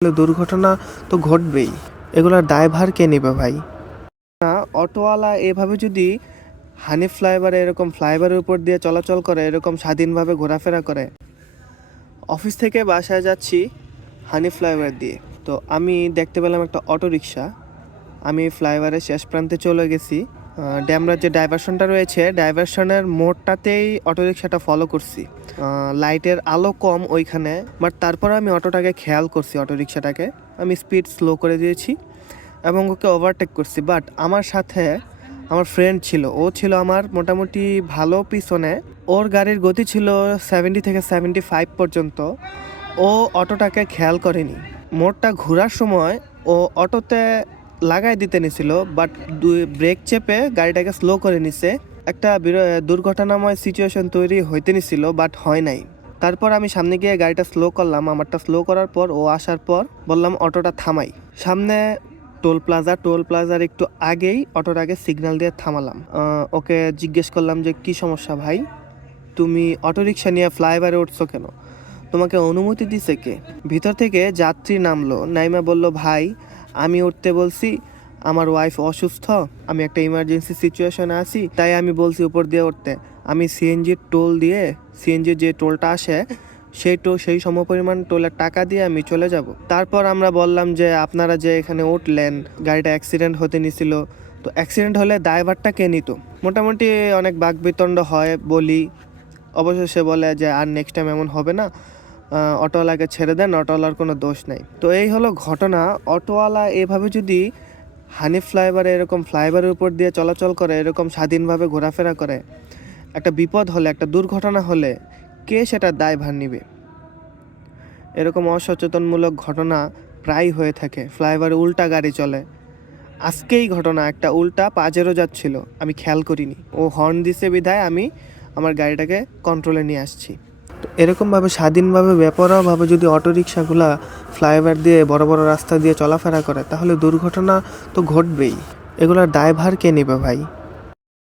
দুর্ঘটনা তো ঘটবেই। এগুলোর দায়ভার কে নেবে ভাই? না, অটোওয়ালা এভাবে যদি হানিফ ফ্লাইওভারে এরকম ফ্লাইওভারের উপর দিয়ে চলাচল করে, এরকম স্বাধীনভাবে ঘোরাফেরা করে। অফিস থেকে বাসায় যাচ্ছি হানিফ ফ্লাইওভার দিয়ে, তো আমি দেখতে পেলাম একটা অটোরিকশা। আমি ফ্লাইওভারের শেষ প্রান্তে চলে গেছি। ড্যামরার যে ডাইভারশনটা রয়েছে, ডাইভারশনের মোড়টাতেই অটোরিকশাটা ফলো করছি। লাইটের আলো কম ওইখানে, বাট তারপর আমি অটোটাকে খেয়াল করছি, অটোরিকশাটাকে আমি স্পিড স্লো করে দিয়েছি এবং ওকে ওভারটেক করছি। বাট আমার সাথে আমার ফ্রেন্ড ছিল, ও ছিল আমার মোটামুটি ভালো পিছনে। ওর গাড়ির গতি ছিল 70 থেকে 75 পর্যন্ত। ও অটোটাকে খেয়াল করেনি। মোড়টা ঘোরার সময় ও অটোতে লাগাই দিতে নিছিল, বাট ব্রেক চেপে গাড়িটাকে স্লো করে নিছে। একটা দুর্ঘটনাময় সিচুয়েশন তৈরি হইতে নিছিল, বাট হয় নাই। তারপর আমি সামনে গিয়ে গাড়িটা স্লো করলাম। আমারটা স্লো করার পর ও আসার পর বললাম অটোটা থামাই। সামনে টোল প্লাজার একটু আগেই অটোটাকে সিগন্যাল দিয়ে থামালাম। ওকে জিজ্ঞেস করলাম যে কি সমস্যা ভাই, তুমি অটোরিকশা নিয়ে ফ্লাইওভারে উঠছো কেন, তোমাকে অনুমতি দিছে কে? ভিতর থেকে যাত্রী নামলো, নাইমা বলল ভাই আমি উঠতে বলছি, আমার ওয়াইফ অসুস্থ, আমি একটা ইমার্জেন্সি সিচুয়েশনে আছি, তাই আমি বলছি উপর দিয়ে উঠতে। আমি সিএনজির টোল দিয়ে, সিএনজির যে টোলটা আসে সেই সমপরিমাণ টোলের টাকা দিয়ে আমি চলে যাব। তারপর আমরা বললাম যে আপনারা যে এখানে উঠলেন, গাড়িটা অ্যাক্সিডেন্ট হতে নিছিল, তো অ্যাক্সিডেন্ট হলে দায়ভারটা কে নিত? মোটামুটি অনেক বাকবিতণ্ড হয় বলি। অবশেষে বলে যে আর নেক্সট টাইম এমন হবে না, অটোওয়ালাকে ছেড়ে দেন, অটোওয়ালার কোনো দোষ নাই। তো এই হলো ঘটনা। অটোওয়ালা এভাবে যদি হানিফ ফ্লাইওভারে এরকম ফ্লাইওভারের উপর দিয়ে চলাচল করে, এরকম স্বাধীনভাবে ঘোরাফেরা করে, একটা বিপদ হলে, একটা দুর্ঘটনা হলে কে সেটার দায়ভার নিবে? এরকম অসচেতনমূলক ঘটনা প্রায় হয়ে থাকে। ফ্লাইওভারে উল্টা গাড়ি চলে। আজকেই ঘটনা, একটা উল্টা পাজেরো যাচ্ছিল, আমি খেয়াল করিনি, ও হর্ন দিছে বিধায় আমি আমার গাড়িটাকে কন্ট্রোলে নিয়ে আসছি। তো এরকমভাবে স্বাধীনভাবে বেপরোয়াভাবে যদি অটোরিকশাগুলা ফ্লাইওভার দিয়ে, বড় বড় রাস্তা দিয়ে চলাফেরা করে, তাহলে দুর্ঘটনা তো ঘটবেই। এগুলোর দায়ভার কে নেবে ভাই?